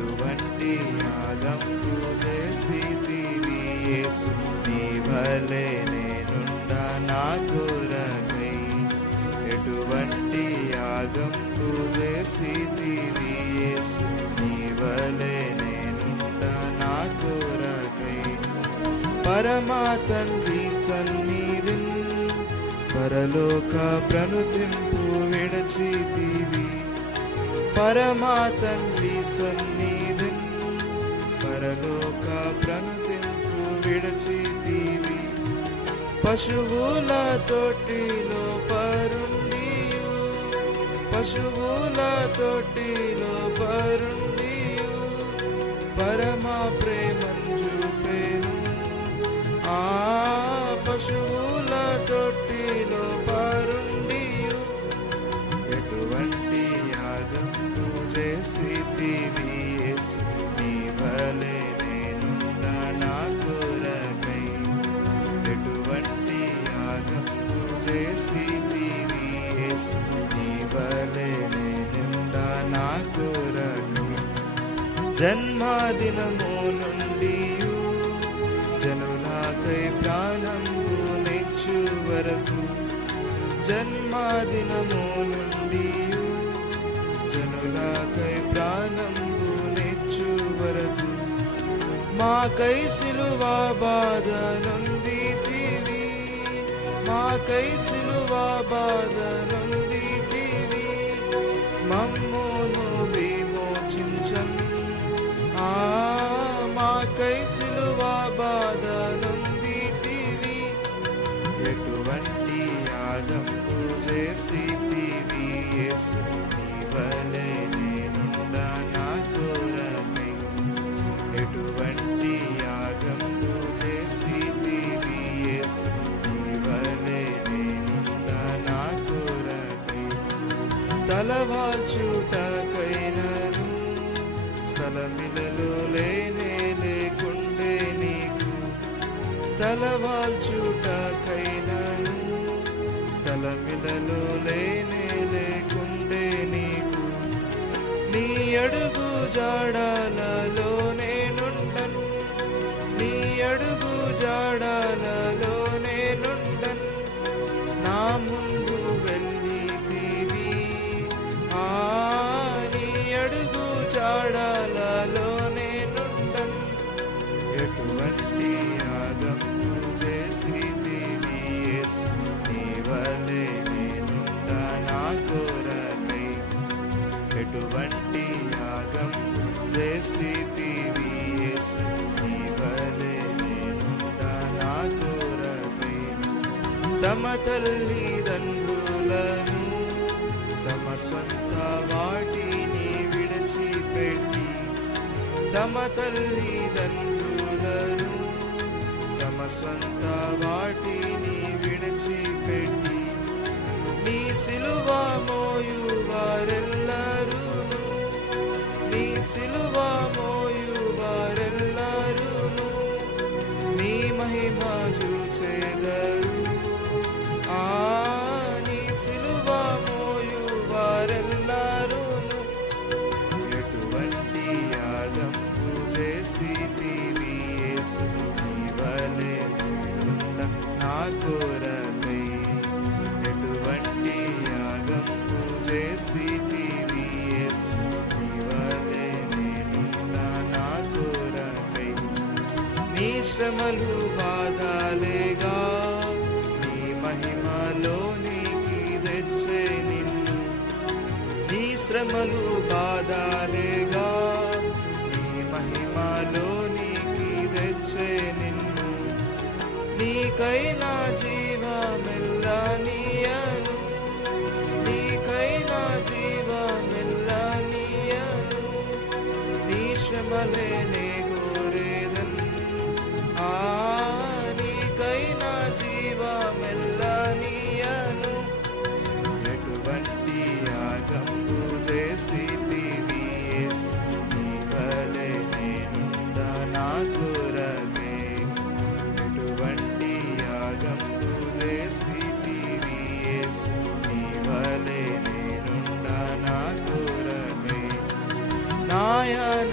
ఎటువంటి యాగంబు చేసితివి యేసు నీ వలె నేనుండా నా కొరకై. ఎటువంటి యాగంబు చేసితివి యేసు నీ వలె నేనుండా నా కొరకై. పరమా తండ్రి సన్నిధిన్ పరలోక ప్రణుతింపు విడచితివి. పరమా తండ్రి సన్నిధిన్ పరలోక ప్రణుతింపు విడచితివి. పశువుల తొట్టిలో పరుండియు పశువుల తొట్టిలో పరుండియు పరమా ప్రేమం చూపెను. ఆ పశువుల తొట్టిలో పరుండియు ఎటువంటి యాగంబు చేసితివి యేసు నీ వలె నేనుండా నా కొరకై. ఎటువంటి యాగంబు చేసితివి యేసు నీ వలె నేనుండా నా కొరకై. జన్మదినము నుండియు జనులాకై ప్రాణంబు నిచ్చు వరకు. జన్మదినము నుండియు జనులాకై ప్రాణంబు నిచ్చు వరకు. మాకై సిలువ బాధ నొందితివి. మాకై సిలువ బాధ నొందితివి. మమ్మును విమోచించన్. మాకై సిలువ బాధ నొందితివి. ఎటువంటి యాగంబు చేసితివి యేసు నీ వలె నేనుండా నా కొరకై. ఎటువంటి యాగంబు చేసితివి యేసు నీ వలె నేనుండా నా కొరకై. తలవాల్చుటకైనను స్థలమిలలో లేనే లేకుండే నీకు. తలవాల్చుటకైనను స్థలమిలలో లేనే లేకుండే నీకు. నీ అడుగు జాడలలో నేనుండను. నీ అడుగు జాడలలో నేనుండను. నా ముందు వెళ్ళితివి. నీ అడుగు జాడలలో నేనుండను. ఎటువంటి యాగంబు చేసితివి యేసు నీ వలె నేనుండా నా కొరకై. ఎటువంటి యాగంబు చేసితివి యేసు నీ వలె నేనుండా నా కొరకై. తమ తల్లిదండ్రులను తమ స్వంత వాటిని విడిచిపెట్టి. తమ తల్లిదండ్రులను తమ స్వంత వాటిని విడిచిపెట్టి. నీ సిలువ మోయు వారెల్లరును. నీ సిలువ మోయు వారెల్లరును నీ మహిమ చూచెదరు. నీ సిలువ మోయు వారెల్లరును ఎటువంటి యాగంబు చేసితివి యేసు నీ వలె నేనుండా నా కొరకై. ఎటువంటి యాగంబు చేసితివి యేసు నీ వలె నేనుండా నా కొరకై. నీ శ్రమలు బాధలేగా నీ మహిమలోనికి తెచ్చే నిన్ను. నీ శ్రమలు బాధలేగా నీ మహిమలోనికి తెచ్చే నిన్ను. నీకైనా జీవమెల్లనీయను. నీకైనా జీవమెల్లనీయను. నీ శ్రమలే నే కోరేదన్. నీకైనా జీవమెల్లనీయను. ఎటువంటి యాగంబు చేసితివి యేసు నీ వలె నేనుండా నా కొరకై. ఎటువంటి యాగంబు చేసితివి యేసు నీ వలె నేనుండా నా కొరకై. నాయన